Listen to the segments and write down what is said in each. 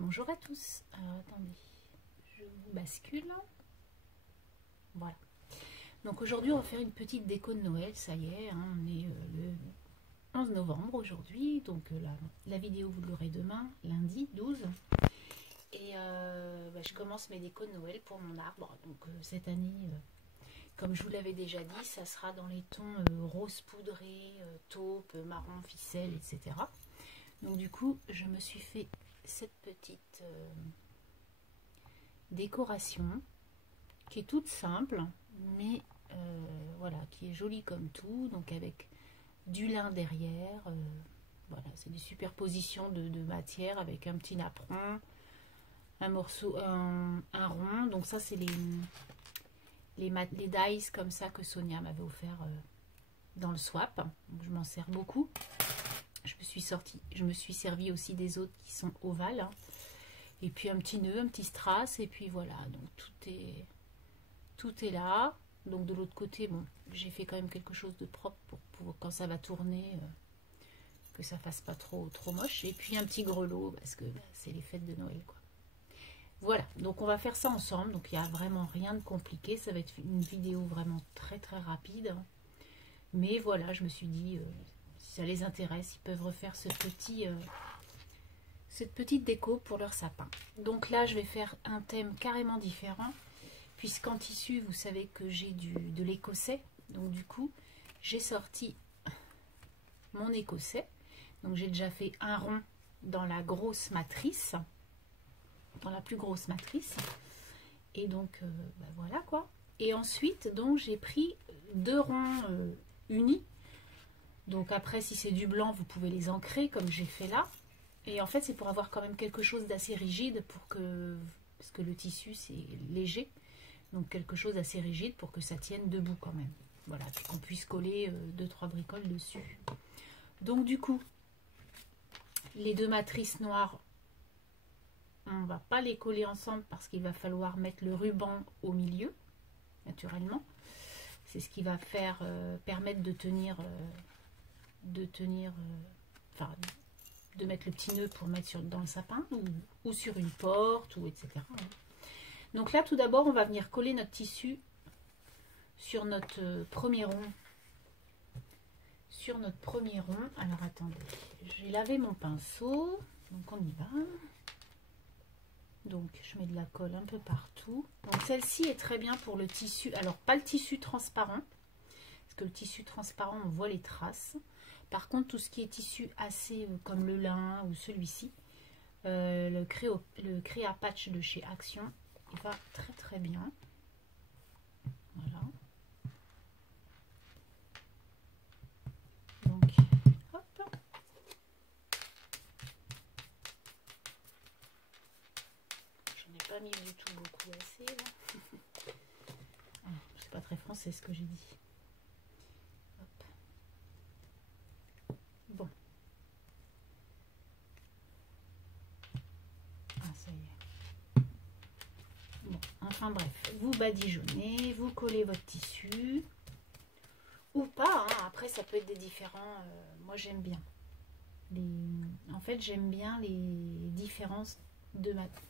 Bonjour à tous. Alors attendez, je vous bascule. Voilà. Donc aujourd'hui on va faire une petite déco de Noël, ça y est, hein, on est le 11 novembre aujourd'hui, donc la vidéo vous l'aurez demain, lundi 12. Et je commence mes décos de Noël pour mon arbre. Donc cette année, comme je vous l'avais déjà dit, ça sera dans les tons rose poudré, taupe, marron, ficelle, etc. Donc du coup, je me suis fait cette petite décoration qui est toute simple, mais voilà, qui est jolie comme tout. Donc avec du lin derrière, voilà, c'est des superpositions de matière avec un petit napperon, un morceau, un rond. Donc ça c'est les dies comme ça que Sonia m'avait offert dans le swap. Donc je m'en sers beaucoup. Je me suis servi aussi des autres qui sont ovales, hein. Et puis un petit nœud, un petit strass, et puis voilà, donc tout est là. Donc de l'autre côté, bon, j'ai fait quand même quelque chose de propre pour quand ça va tourner, que ça fasse pas trop moche. Et puis un petit grelot, parce que c'est les fêtes de Noël, quoi. Voilà, donc on va faire ça ensemble. Donc il n'y a vraiment rien de compliqué. Ça va être une vidéo vraiment très rapide. Mais voilà, je me suis dit, si ça les intéresse, ils peuvent refaire cette petite déco pour leur sapin. Donc là, je vais faire un thème carrément différent. Puisqu'en tissu, vous savez que j'ai de l'écossais. Donc du coup, j'ai sorti mon écossais. Donc j'ai déjà fait un rond dans la grosse matrice. Dans la plus grosse matrice. Et donc, voilà quoi. Et ensuite, donc j'ai pris deux ronds unis. Donc après, si c'est du blanc, vous pouvez les ancrer comme j'ai fait là. Et en fait, c'est pour avoir quand même quelque chose d'assez rigide parce que le tissu, c'est léger. Donc quelque chose d'assez rigide pour que ça tienne debout quand même. Voilà, puis qu'on puisse coller 2-3 bricoles dessus. Donc du coup, les deux matrices noires, on ne va pas les coller ensemble parce qu'il va falloir mettre le ruban au milieu, naturellement. C'est ce qui va permettre de tenir, enfin, de mettre le petit nœud pour mettre dans le sapin ou sur une porte, ou etc. Donc là, tout d'abord, on va venir coller notre tissu sur notre premier rond. Sur notre premier rond. Alors, attendez. J'ai lavé mon pinceau. Donc, on y va. Donc, je mets de la colle un peu partout. Donc, celle-ci est très bien pour le tissu. Alors, pas le tissu transparent. Parce que le tissu transparent, on voit les traces. Par contre, tout ce qui est tissu assez comme le lin ou celui-ci, le Créa Patch de chez Action, il va très bien. Voilà. Donc, hop. J'en ai pas mis du tout beaucoup assez là. C'est pas très français ce que j'ai dit. Hop. Bon. Ah, ça y est. Bon, enfin bref, vous badigeonnez, vous collez votre tissu. Ou pas, hein. Après ça peut être des différents. Moi j'aime bien. En fait j'aime bien les différences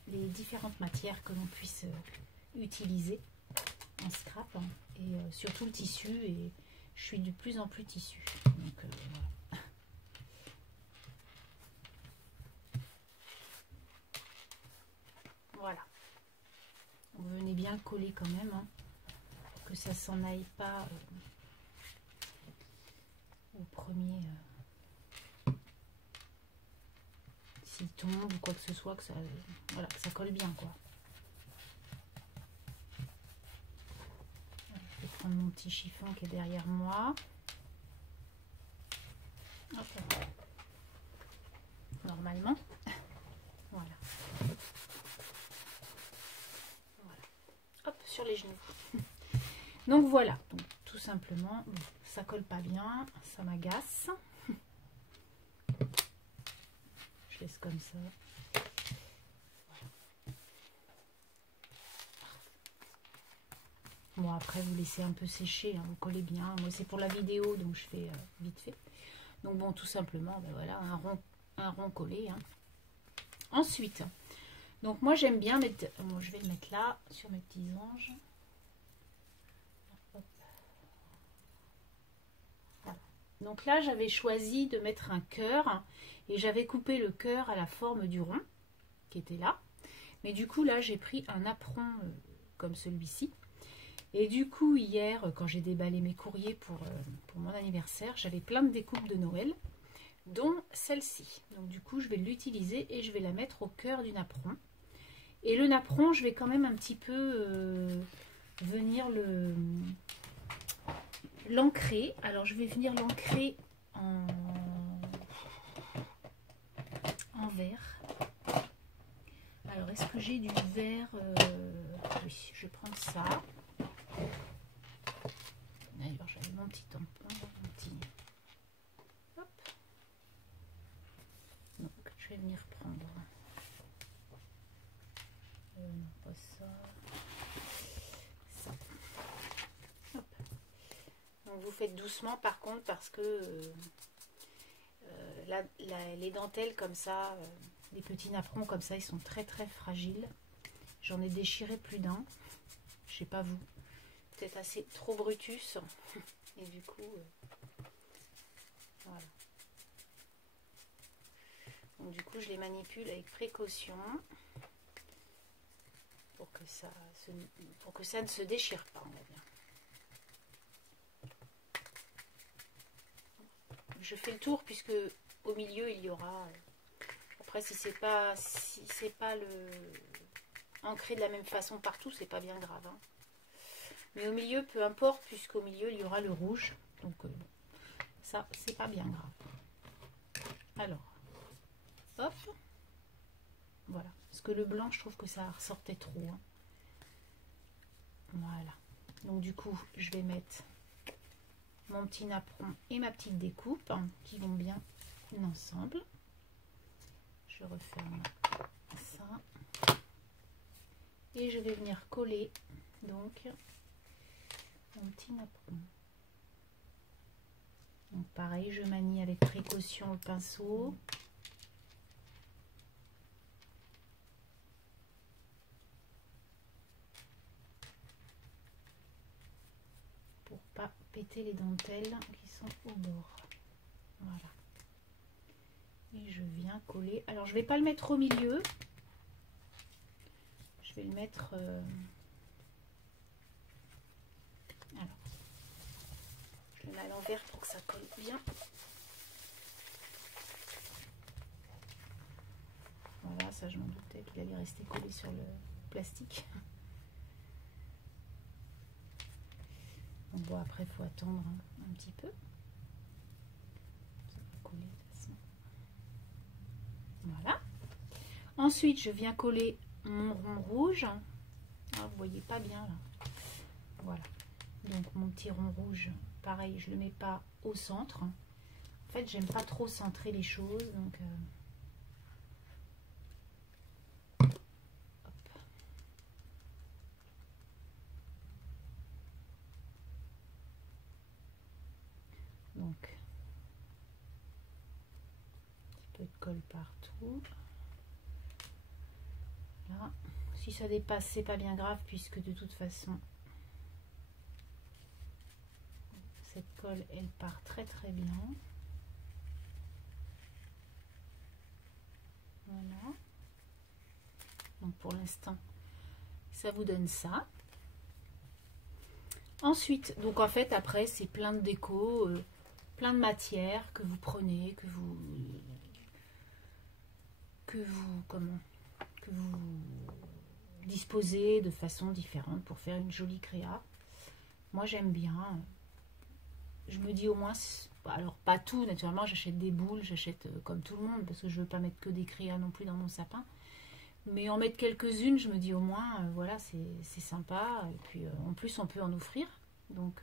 les différentes matières que l'on puisse utiliser en scrap, hein. Et surtout le tissu, et je suis de plus en plus tissu. Donc voilà. Voilà. Vous venez bien le coller quand même, hein, pour que ça s'en aille pas au premier s'il tombe ou quoi que ce soit, que ça, voilà, que ça colle bien quoi. Je vais prendre mon petit chiffon qui est derrière moi. Hop. Normalement. Voilà. Voilà. Hop, sur les genoux. Donc voilà, donc tout simplement, bon, ça colle pas bien, ça m'agace. Je laisse comme ça. Bon, après vous laissez un peu sécher, hein, vous collez bien. Moi c'est pour la vidéo, donc je fais vite fait. Donc bon, tout simplement, ben voilà, un rond collé, hein. Ensuite, Donc moi j'aime bien mettre, bon, je vais le mettre là sur mes petits anges. Hop. Voilà. Donc là j'avais choisi de mettre un cœur et j'avais coupé le cœur à la forme du rond qui était là. Mais du coup là j'ai pris un apron comme celui-ci. Et du coup hier quand j'ai déballé mes courriers pour mon anniversaire, j'avais plein de découpes de Noël, dont celle-ci. Donc du coup je vais l'utiliser et je vais la mettre au cœur du napperon. Et le napperon, je vais quand même un petit peu venir l'ancrer. Alors, je vais venir l'ancrer en vert. Alors, est-ce que j'ai du vert? Oui, je vais prendre ça. D'ailleurs, j'avais mon petit tampon. Hop. Donc, je vais venir prendre... non, pas ça. Ça. Hop. Donc vous faites doucement par contre parce que les dentelles comme ça, les petits napperons comme ça, ils sont très très fragiles. J'en ai déchiré plus d'un. Je sais pas vous. Peut-être assez trop brutus. Et du coup, voilà. Donc du coup, je les manipule avec précaution. Pour que ça ne se déchire pas, on va dire. Je fais le tour puisque au milieu il y aura. Après si c'est pas ancré de la même façon partout, c'est pas bien grave. Hein. Mais au milieu, peu importe, puisqu'au milieu il y aura le rouge. Donc ça c'est pas bien grave. Alors, hop. Voilà. Parce que le blanc, je trouve que ça ressortait trop. Hein. Voilà. Donc du coup, je vais mettre mon petit napperon et ma petite découpe hein, qui vont bien ensemble. Je referme ça. Et je vais venir coller donc mon petit napperon. Donc pareil, je manie avec précaution le pinceau. Pas péter les dentelles qui sont au bord. Voilà. Et je viens coller. Alors je vais pas le mettre au milieu. Je vais le mettre. Alors, je le mets à l'envers pour que ça colle bien. Voilà, ça je m'en doutais qu'il allait rester collé sur le plastique. Bon, après, il faut attendre un petit peu. Ça va coller de toute façon. Voilà. Ensuite, je viens coller mon rond rouge. Ah, vous voyez pas bien là. Voilà. Donc, mon petit rond rouge, pareil, je le mets pas au centre. En fait, j'aime pas trop centrer les choses. Donc, un petit peu de colle partout. Là. Si ça dépasse, c'est pas bien grave puisque de toute façon, cette colle, elle part très très bien. Voilà. Donc pour l'instant, ça vous donne ça. Ensuite, donc en fait, après, c'est plein de déco, plein de matières que vous prenez, que vous disposez de façon différente pour faire une jolie créa. Moi, j'aime bien. Je me dis au moins, alors pas tout, naturellement, j'achète des boules, j'achète comme tout le monde, parce que je veux pas mettre que des créas non plus dans mon sapin. Mais en mettre quelques-unes, je me dis au moins, voilà, c'est sympa. Et puis, en plus, on peut en offrir. Donc,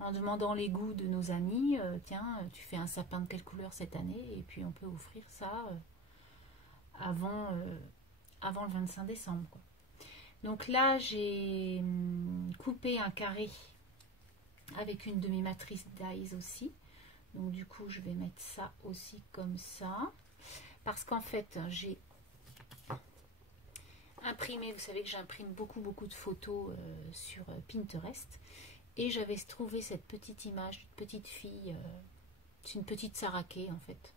en demandant les goûts de nos amis, tiens, tu fais un sapin de quelle couleur cette année? Et puis, on peut offrir ça avant le 25 décembre. Quoi. Donc là, j'ai coupé un carré avec une demi-matrice d'aise aussi. Donc, du coup, je vais mettre ça aussi comme ça. Parce qu'en fait, j'ai imprimé, vous savez que j'imprime beaucoup de photos sur Pinterest. Et j'avais trouvé cette petite image d'une petite fille, c'est une petite Saraké en fait,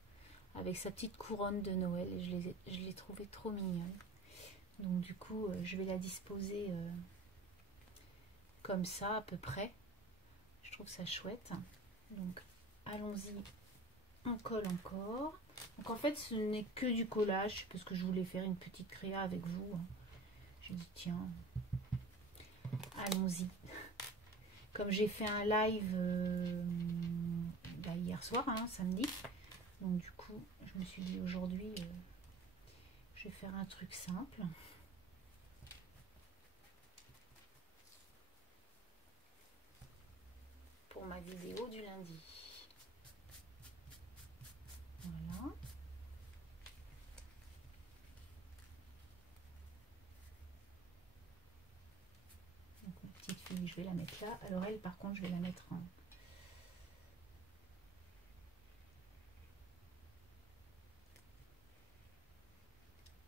avec sa petite couronne de Noël. Et je l'ai trouvée trop mignonne. Donc du coup, je vais la disposer comme ça à peu près. Je trouve ça chouette. Donc allons-y, on colle encore. Donc en fait ce n'est que du collage parce que je voulais faire une petite créa avec vous. J'ai dit tiens, allons-y. Comme j'ai fait un live hier soir, samedi, donc du coup je me suis dit aujourd'hui je vais faire un truc simple. Pour ma vidéo du lundi. Voilà. Donc ma petite fille, je vais la mettre là. Alors elle, par contre, je vais la mettre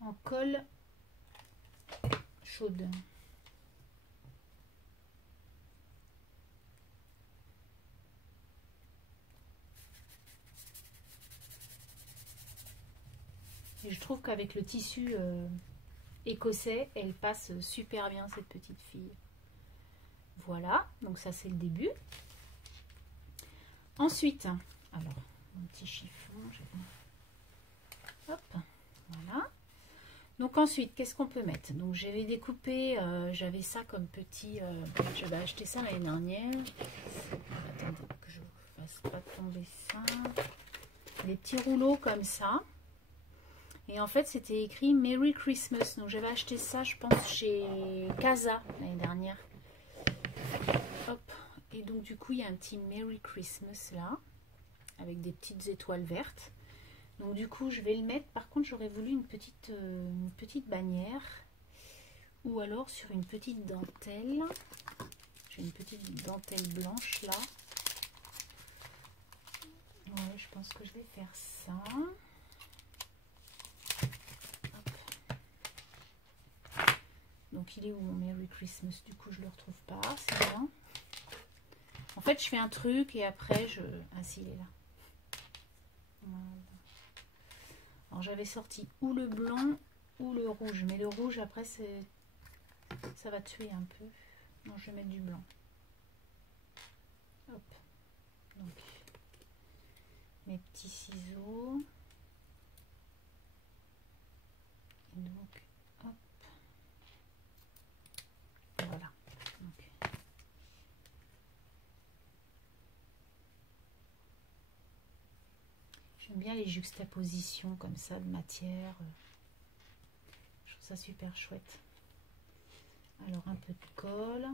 en colle chaude. Et je trouve qu'avec le tissu écossais, elle passe super bien cette petite fille. Voilà, donc ça c'est le début. Ensuite, alors, mon petit chiffon, hop, voilà. Donc ensuite, qu'est-ce qu'on peut mettre? Donc j'avais découpé, j'avais ça comme petit, j'avais acheté ça l'année dernière. Attendez que je ne fasse pas tomber ça. Des petits rouleaux comme ça. Et en fait, c'était écrit Merry Christmas. Donc j'avais acheté ça, je pense, chez Casa l'année dernière. Hop. Et donc du coup, il y a un petit Merry Christmas là, avec des petites étoiles vertes. Donc du coup, je vais le mettre. Par contre, j'aurais voulu une petite bannière. Ou alors sur une petite dentelle. J'ai une petite dentelle blanche là. Ouais, je pense que je vais faire ça. Donc il est où mon Merry Christmas? Du coup je le retrouve pas, c'est bien. En fait je fais un truc et après je... Ah si, il est là. Voilà. Alors j'avais sorti ou le blanc ou le rouge. Mais le rouge après c'est... ça va tuer un peu. Non, je vais mettre du blanc. Hop. Donc mes petits ciseaux. Et donc hop. Voilà. J'aime bien les juxtapositions comme ça de matière. Je trouve ça super chouette. Alors un peu de colle.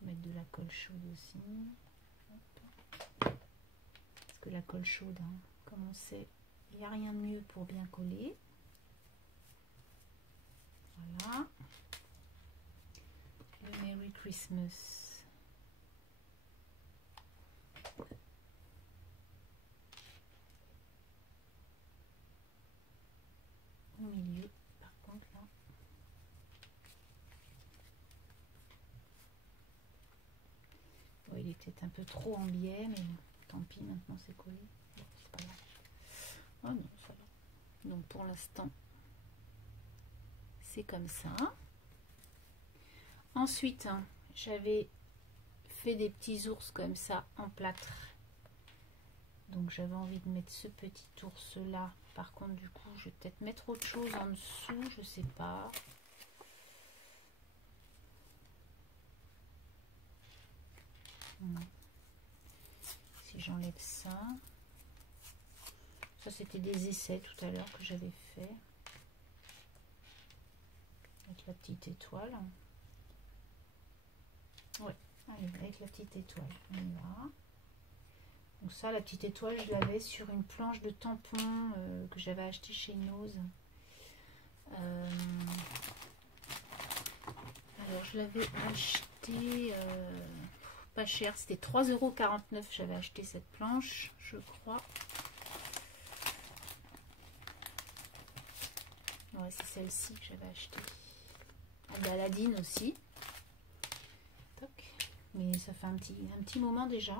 Mettre de la colle chaude aussi. Hop. Parce que la colle chaude, comme on sait, il n'y a rien de mieux pour bien coller. Voilà. Le Merry Christmas. Au milieu, par contre, là. Bon, il est peut-être un peu trop en biais, mais tant pis, maintenant c'est collé. Bon, c'est pas grave. Oh non, ça va. Donc pour l'instant, c'est comme ça. Ensuite, j'avais fait des petits ours comme ça en plâtre. Donc j'avais envie de mettre ce petit ours là. Par contre du coup je vais peut-être mettre autre chose en dessous, je sais pas. Si j'enlève ça. Ça c'était des essais tout à l'heure que j'avais fait. Avec la petite étoile. Ouais, allez, avec la petite étoile. On y va. Donc ça, la petite étoile, je l'avais sur une planche de tampon que j'avais acheté chez Nose. Alors, je l'avais acheté pas cher, c'était 3,49 €. J'avais acheté cette planche, je crois. Ouais, c'est celle-ci que j'avais achetée. Aladdin aussi. Toc. Mais ça fait un petit moment déjà.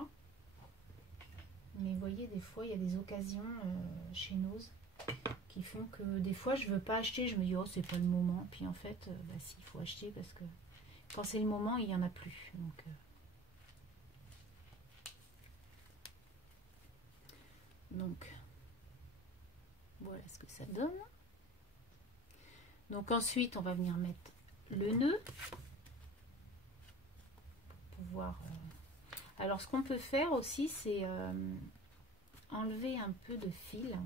Mais vous voyez, des fois, il y a des occasions chez Nose qui font que des fois, je veux pas acheter. Je me dis, oh, c'est pas le moment. Puis en fait, bah si, il faut acheter parce que quand c'est le moment, il n'y en a plus. Donc, voilà ce que ça donne. Donc ensuite, on va venir mettre le nœud. Pour pouvoir... Alors, ce qu'on peut faire aussi, c'est enlever un peu de fil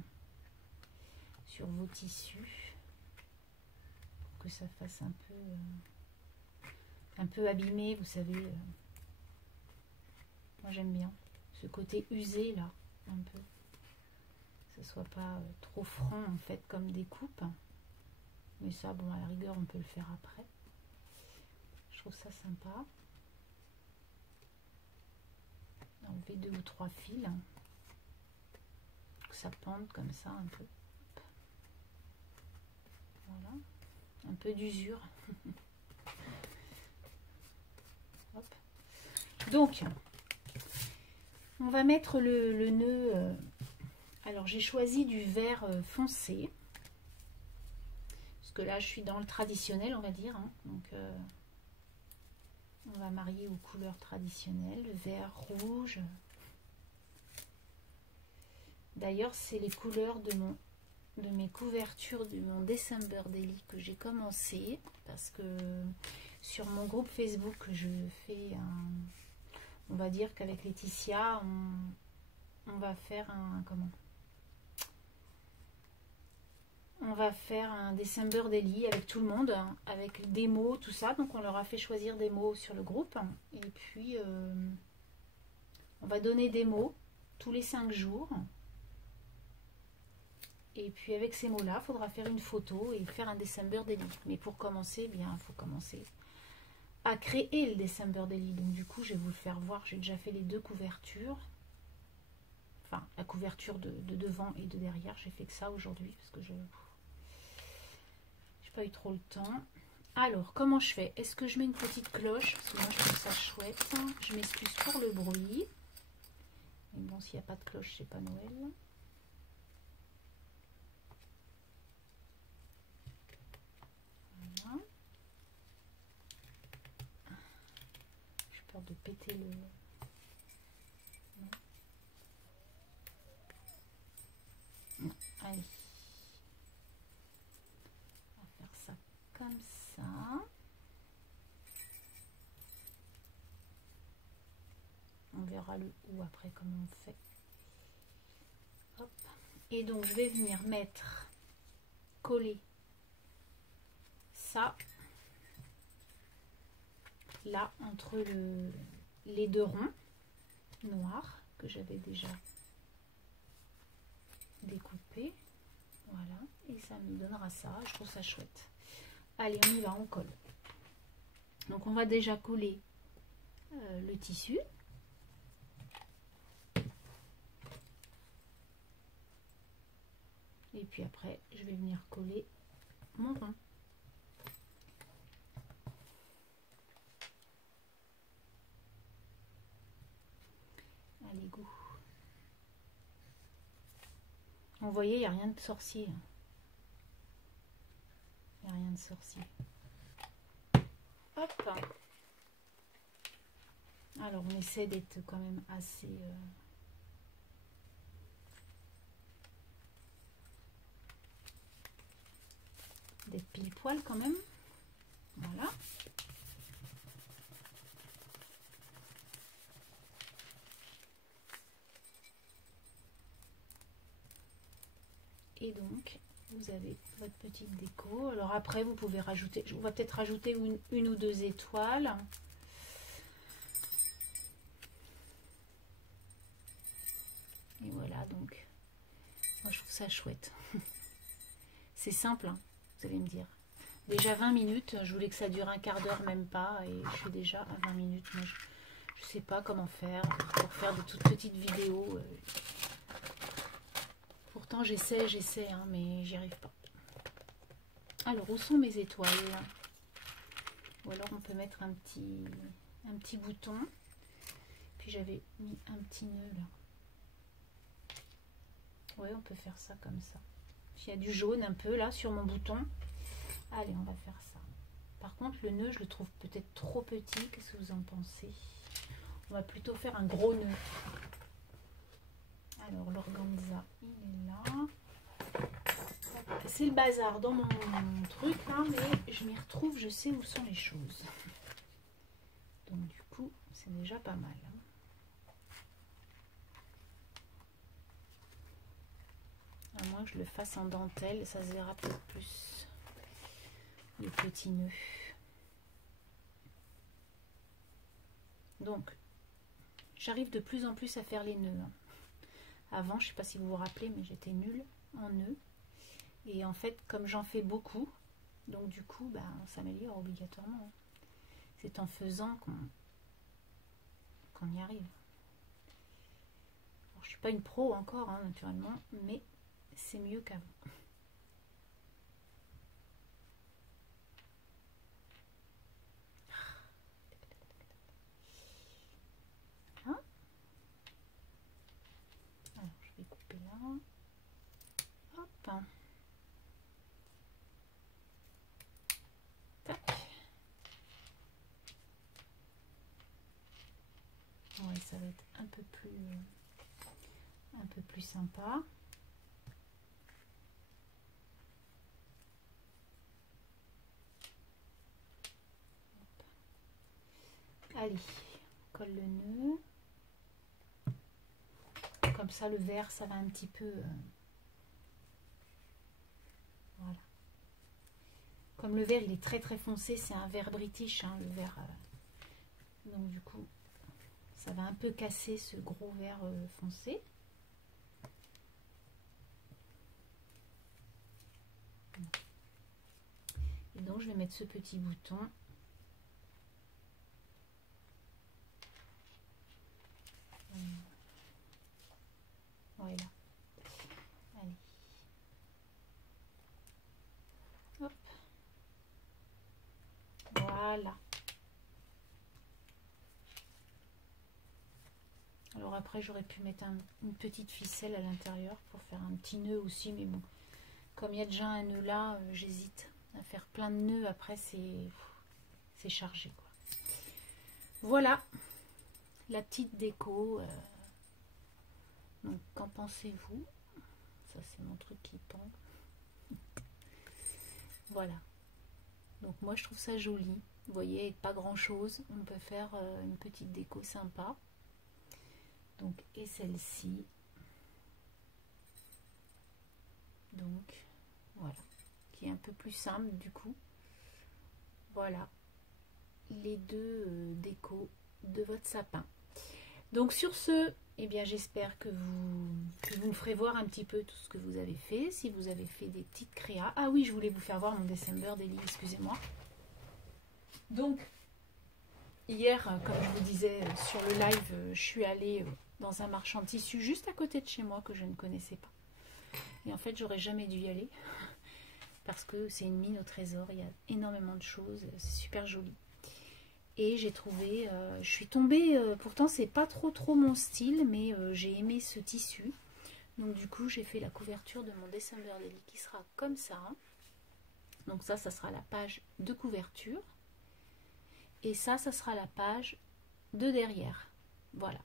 sur vos tissus pour que ça fasse un peu abîmé, vous savez. Moi, j'aime bien ce côté usé là, un peu. Que ce soit pas trop franc en fait comme des coupes. Mais ça, bon, à la rigueur, on peut le faire après. Je trouve ça sympa. Enlever 2 ou 3 fils. Que ça pende comme ça un peu. Voilà. Un peu d'usure. Hop. Donc, on va mettre le nœud. Alors, j'ai choisi du vert foncé. Parce que là, je suis dans le traditionnel, on va dire. Hein. Donc, on va marier aux couleurs traditionnelles. Vert, rouge. D'ailleurs, c'est les couleurs de mes couvertures de mon December Daily que j'ai commencé. Parce que sur mon groupe Facebook, je fais un... On va dire qu'avec Laetitia, on va faire un... Comment ? On va faire un December Daily avec tout le monde, avec des mots, tout ça. Donc on leur a fait choisir des mots sur le groupe. Et puis on va donner des mots tous les 5 jours. Et puis avec ces mots-là, il faudra faire une photo et faire un December Daily. Mais pour commencer, eh bien, il faut commencer à créer le December Daily. Donc du coup, je vais vous le faire voir. J'ai déjà fait les 2 couvertures. Enfin, la couverture de devant et de derrière. J'ai fait que ça aujourd'hui parce que je... pas eu trop le temps. Alors, comment je fais? Est-ce que je mets une petite cloche? Parce que moi, je trouve ça chouette. Je m'excuse pour le bruit. Mais bon, s'il n'y a pas de cloche, c'est pas Noël. Voilà. J'ai peur de péter le... Non. Allez. Comme ça. On verra le où après comment on fait. Hop. Et donc je vais venir mettre, coller ça là entre les 2 ronds noirs que j'avais déjà découpés. Voilà. Et ça me donnera ça. Je trouve ça chouette. Allez, on y va, on colle. Donc, on va déjà coller le tissu. Et puis après, je vais venir coller mon rond. Allez, go. Vous voyez, il n'y a rien de sorcier. Il n'y a rien de sorcier. Hop. Alors, on essaie d'être quand même assez... d'être pile poil quand même. Voilà. Et donc, vous avez votre petite déco. Alors après, vous pouvez rajouter, on va peut-être rajouter une ou 2 étoiles. Et voilà, donc, moi je trouve ça chouette. C'est simple, hein, vous allez me dire. Déjà 20 minutes, je voulais que ça dure un quart d'heure, même pas, et je suis déjà à 20 minutes. Moi, je sais pas comment faire pour faire de toutes petites vidéos. Pourtant, j'essaie, hein, mais j'y arrive pas. Alors, où sont mes étoiles? Ou alors on peut mettre un petit bouton. Puis j'avais mis un petit nœud là. Ouais, on peut faire ça comme ça. Il y a du jaune un peu là sur mon bouton. Allez, on va faire ça. Par contre, le nœud, je le trouve peut-être trop petit. Qu'est-ce que vous en pensez? On va plutôt faire un gros nœud. Alors, l'organza, il est là. C'est le bazar dans mon truc, hein, mais je m'y retrouve, je sais où sont les choses. Donc, du coup, c'est déjà pas mal. À moins que je le fasse en dentelle, ça se verra peut-être plus. Les petits nœuds. Donc, j'arrive de plus en plus à faire les nœuds. Avant, je ne sais pas si vous vous rappelez, mais j'étais nulle en nœuds. Et en fait, comme j'en fais beaucoup, donc du coup, bah, on s'améliore obligatoirement. C'est en faisant qu'on y arrive. Alors, je ne suis pas une pro encore, hein, naturellement, mais c'est mieux qu'avant. Hein? Alors, je vais couper là. Hop. Tac. Ouais, ça va être un peu plus sympa. Allez, on colle le nœud. Comme ça, le vert, ça va un petit peu... voilà. Comme le vert, il est très très foncé, c'est un vert british, hein, le vert. Donc du coup, ça va un peu casser ce gros vert foncé. Et donc, je vais mettre ce petit bouton. Voilà. Allez. Hop. Voilà. Alors après, j'aurais pu mettre une petite ficelle à l'intérieur pour faire un petit nœud aussi, mais bon, comme il y a déjà un nœud là, j'hésite à faire plein de nœuds. Après, c'est chargé, quoi. Voilà la petite déco. Donc, qu'en pensez-vous? Ça, c'est mon truc qui pend. Voilà. Donc, moi, je trouve ça joli. Vous voyez, pas grand-chose. On peut faire une petite déco sympa. Donc, et celle-ci. Donc, voilà. Qui est un peu plus simple, du coup. Voilà. Les deux décos de votre sapin. Donc, sur ce... eh bien, j'espère que vous me ferez voir un petit peu tout ce que vous avez fait. Si vous avez fait des petites créas. Ah oui, je voulais vous faire voir mon December Daily, excusez-moi. Donc, hier, comme je vous disais sur le live, je suis allée dans un marchand de tissus juste à côté de chez moi que je ne connaissais pas. Et en fait, j'aurais jamais dû y aller parce que c'est une mine au trésor. Il y a énormément de choses. C'est super joli. Et j'ai trouvé, je suis tombée, pourtant c'est pas trop mon style, mais j'ai aimé ce tissu. Donc du coup j'ai fait la couverture de mon December Daily qui sera comme ça. Donc ça sera la page de couverture. Et ça sera la page de derrière. Voilà.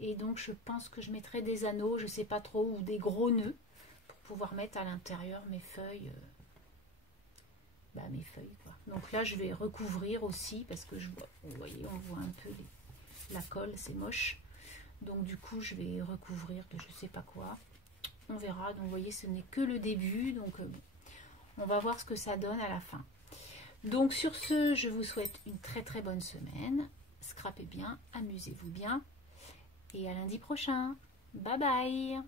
Et donc je pense que je mettrai des anneaux, je sais pas trop, ou des gros nœuds pour pouvoir mettre à l'intérieur mes feuilles. Mes feuilles, quoi. Donc là je vais recouvrir aussi parce que vous voyez, on voit un peu la colle, c'est moche. Donc du coup je vais recouvrir de je sais pas quoi. On verra. Donc vous voyez, ce n'est que le début. Donc on va voir ce que ça donne à la fin. Donc sur ce, je vous souhaite une très bonne semaine. Scrapez bien, amusez-vous bien. Et à lundi prochain. Bye bye.